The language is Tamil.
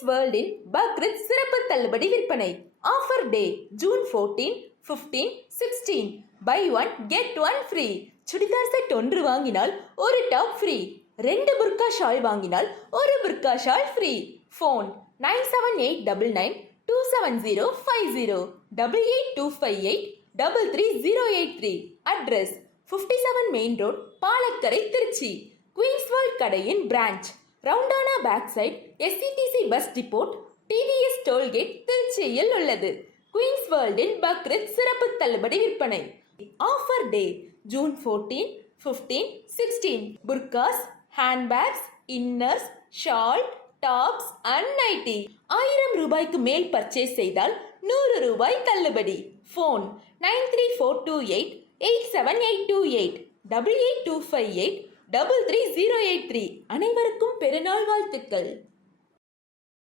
குயின்ஸ் வேர்ல்டின் பக்ரீத் சிறப்பு தள்ளுபடி விற்பனை. Offer day June 14, 15, 16. Buy one get one free. Churidar set ஒன்று வாங்கினால் ஒரு டாப் ஃப்ரீ. 2 புர்கா ஷால் வாங்கினால் ஒரு புர்கா shawl free. Phone 9789270050 8825833083. Address 57 main road, Palakkarai, Trichy. Queens world கடையின் branch roundabout back side, SCTC bus depot, TVS tollgate, திருச்சியில் உள்ளது. குயின்ஸ் வேர்ல்டின் பக்ரீத் சிறப்பு தள்ளுபடி விற்பனை. Offer day June 14, 15, 16. புர்காஸ், handbags, inners, shawl, tops and nighty 1000 ரூபாய்க்கு மேல் பர்ச்சேஸ் செய்தால் 100 ரூபாய் தள்ளுபடி. ஃபோன் 9342887828 8825833083. அனைவருக்கும் பெருநாள் வாழ்த்துக்கள்.